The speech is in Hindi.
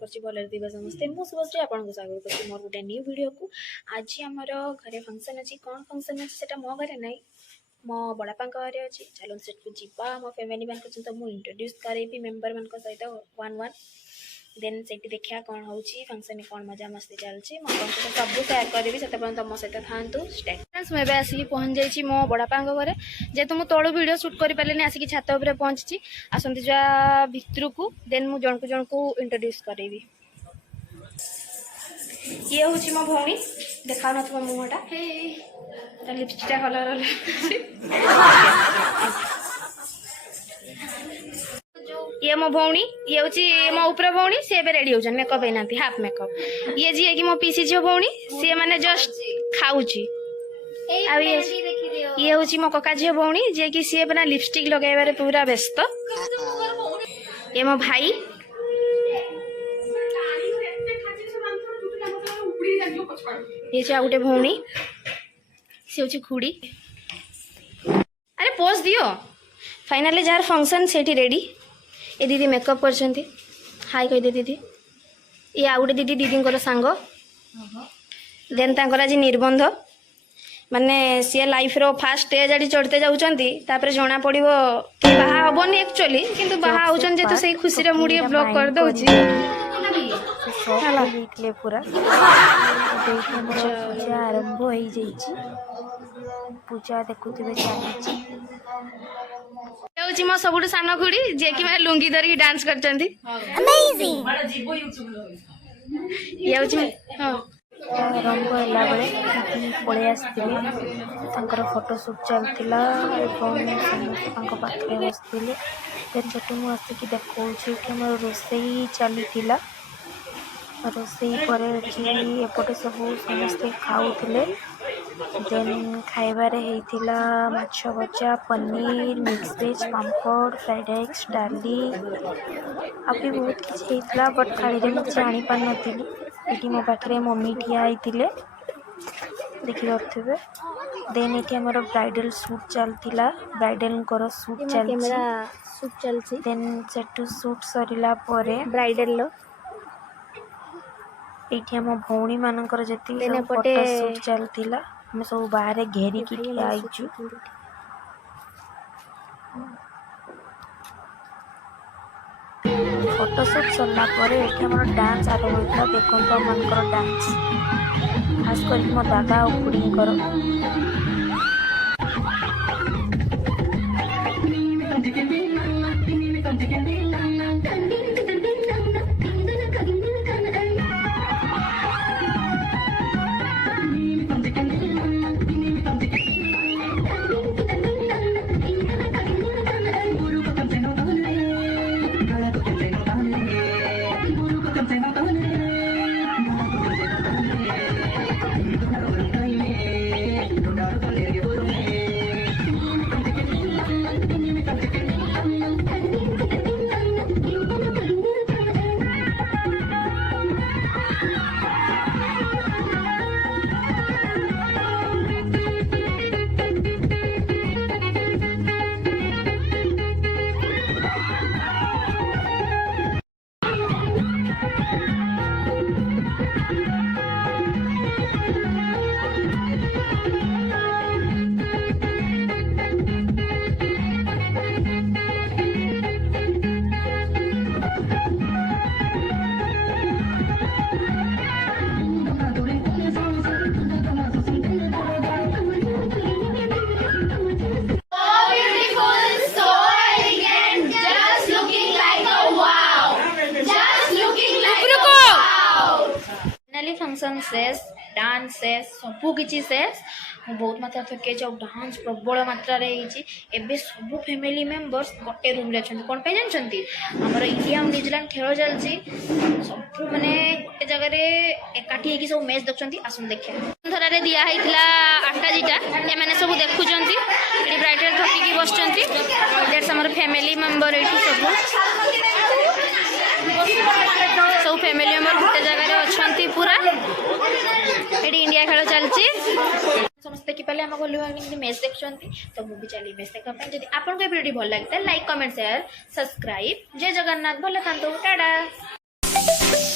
करछि भले दिबे समस्ते मु शुभश्री आपन को स्वागत करछि मोर गुटे न्यू वीडियो को। आज हमर घरे फंक्शन अछि कोन फंक्शन अछि सेटा मो घरे नै मो बड़ापा घरे अछि चलो सेट को जीवा मो फैमिली मान को चिंता मु इंट्रोड्यूस करेबी मेंबर मान को सहित वन वन देन सेठी देखिया कोन होउछि फंक्शन में कोन मजा मस्ती चलछि मो अपन को सब शेयर करबी सेते पण तम सहित थांतु स्टे फ्रेंड्स मैं आसी पहुंच जाइछि मो बड़ापा घरे जेतु मु तळो वीडियो शूट करि पालेनी आसी छात ऊपर पहुंची आसंती जा भितर को देन मु जण को इंट्रोड्यूस करेबी। ये होची मो भौणी देखा न तुम मुहटा लिपस्टिक कलर ये मो भौणी ये होची मो ऊपर भौणी से बे रेडी होचन मेकअप है नाती हाफ मेकअप ये जी है कि मो पीसी जो भौणी से माने जस्ट खाउची आ ये होची मो कका झियो भौणी जे कि से बना लिपस्टिक लगाइबारे पूरा व्यस्त। ये मो भाई ये चा गोटे भौणी से होची खुड़ी अरे पोज दियो फाइनली जार फंक्शन सेठी रेडी ए दीदी मेकअप करछंती हाय कह दे दीदी ये आ गोटे दीदी दीदी सांग देन तांकर आज निबंध माने सी लाइफ रो फास्ट स्टेज आड़ी चढ़ते जाउचंती तापर जना पड़िबो कि बाहा हबनी एक्चुअली किंतु बाहा आउचन जे तो सही खुशी रे मुड़ी ब्लॉक कर दउची पूरा पूजा आरंभ हो पूजा देखुवे चली मो सब सान खुड़ी जे कि मैं लुंगी धरिकी डांस करचंती आरंभ होला बेले पळै आसथिले फोटोशूट चलता समस्त पाखे बसते देन से मुझे आसिक देखा कि मोर रोसई चली रोसई पर एपटे सब समस्ते खाऊले देन खाइबारे होइथिला माछ भजा पनीर मिक्स वेज पापड़ फ्राइड राइस डाली अभी बहुत किसी होइथिला बट थाली में जानी पार नथिली एटी मो पाखरे मम्मी ठिया होइथिले देखि पारथिबे देन एटी हमर ब्राइडल शूट चलतिला ब्राइडल को शूट चलछि देन सेटू शूट सरिला परे ब्राइडल लो एठी हम भौणी मानकर जति फोटो शूट चलतिला हम सब बाहर घेरी की ठिया आइछु फोटोशूट सरला परे एठी हमर डांस आरंभ होइता देखंत मानकर डांस खास कर मो दादा और खुड़ी कर फंक्शन शेष डांस शेष सबू किसी शेष बहुत मात्रा थके डांस प्रबल मात्रा एबे सब फैमिली मेंबर्स गोटे रूम रे अच्छा कौन पे जानते आमर इंडिया और न्यूजीलैंड खेल चलती सब माने गोटे जगह एकाठी सब मैच देखते आसन देखिए धरारे दिखाई 8टा जीटा एम सब देखुं ये ब्राइडल थकिकी बस आमर फैमिली मेंबर ये सब फैमिली मेंबर गोटे जगह अच्छा पूरा ये इंडिया खेल चलती समस्त देखिपारे आम गलु मैच देखते तो मुझे चली मैच देखापी जब आपको भिडियो भल लगे लाइक कमेंट शेयर सब्सक्राइब जय जगन्नाथ भले था टाटा। वीडियो।